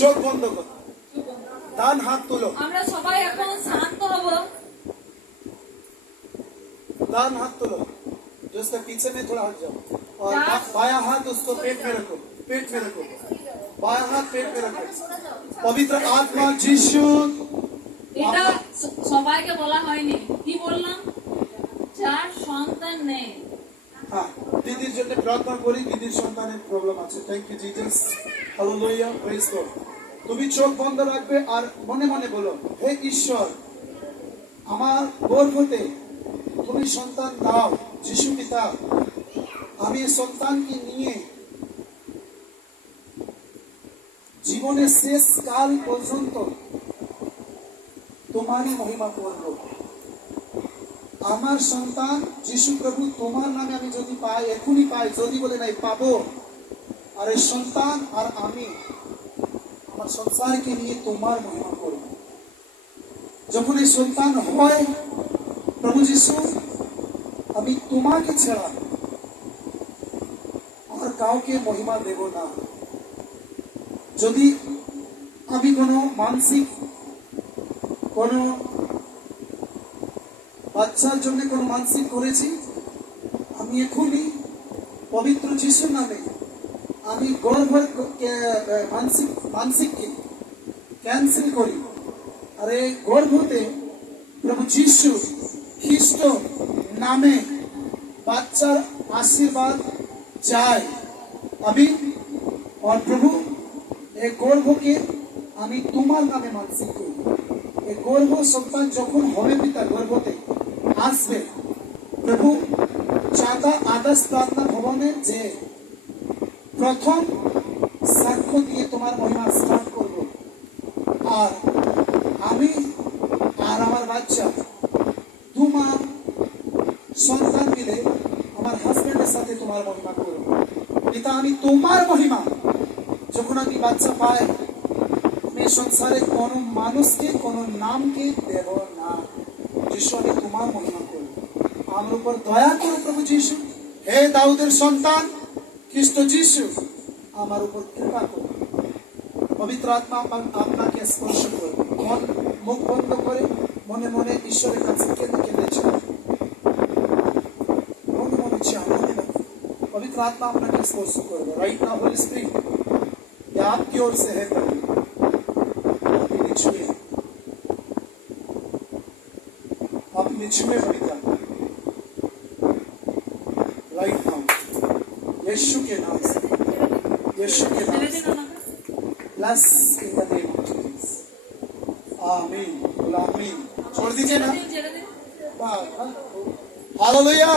চোখ বন্ধ করো, ডান হাত তুলো। আমরা সবাই এখন শান্ত হব। डान हाथ तुलो, जो उसके पीछे में थोड़ा हट जाओ, और बाया हाथ उसको पेट में रखो, पेट में रखो, बाया हाथ पेट में रखो। पवित्र आत्मा যিশু, এটা সবাইকে বলা হয়নি, কি বললাম? যার সন্তান নেই। হ্যাঁ, দিদির জন্য প্রার্থনা করি, দিদির সন্তানের প্রবলেম আছে। Thank you Jesus, hallelujah, praise God. তুমি চোখ বন্ধ রাখবে আর মনে মনে বলো, হে ঈশ্বর, আমার গর্ভতে তুমি সন্তান দাও যিশু পিতা। আমি সন্তানকে নিয়ে জীবনের শেষ কাল পর্যন্ত তোমারই মহিমা করব। আমার সন্তান যিশু প্রভু, তোমার নামে আমি যদি পাই, এখনই পাই, যদি বলে নাই পাবো। আর এই সন্তান আর আমি আমার সংসারকে নিয়ে তোমার মহিমা করব। যখন এই সন্তান হয়, প্রভু যিশু, আমি তোমাকে ছাড়া আর কাউকে মহিমা দেব না। যদি আমি কোনো মানসিক, কোনো বাচ্চার জন্য কোনো মানসিক করেছি, আমি এখনই পবিত্র যিশুর নামে আমি মানসিককে ক্যান্সেল করি। আর এই গর্ভতে প্রভু যিশু খ্রিস্ট নামে বাচ্চার আশীর্বাদ চাই আমি। আর প্রভু, এই গর্ভকে আমি তোমার নামে মানসিক করি। এই গর্ভ সন্তান যখন হবে পিতা গর্ভতে আসবে, প্রভু চাঁদা আদাস প্রার্থনা ভবনে যে প্রথম সাক্ষ্য দিয়ে তোমার মহিমা স্টার্ট করব। আর আমি আর আমার বাচ্চা তোমার সন্তান মিলে আমার হাজবেন্ডের সাথে তোমার মহিমা করব। পিতা, আমি তোমার মহিমা যখন আমি বাচ্চা পাই, আমি সংসারে কোনো মানুষকে, কোনো নামকে দেব না। যিশু, আমি তোমার মহিমা করব। আমার উপর দয়া করো প্রভু যিশু। হে দাউদের সন্তান খ্রিস্ট যিশু, আমার উপর কৃপা করো। পবিত্র আত্মা আপনাকে স্পর্শ করবে। মুখ বন্ধ করে মনে মনে ঈশ্বরের কাছে কেঁদে কেঁদে চাও, মনে মনে চাও, মনে মনে पवित्र आत्मा আপনাকে স্পর্শ করবে। রাইট নাও হোলি স্পিরিট, ये आपकी ओर से है प्रभु। আপনি ছুঁয়ে, আপনি ছুঁয়ে पवित्र राइट नाउ, यीशु के नाम से, यीशु के नाम से, bless in the name of Jesus, आमीन, आमीन। छोड़ दीजिए ना, हालेलुया।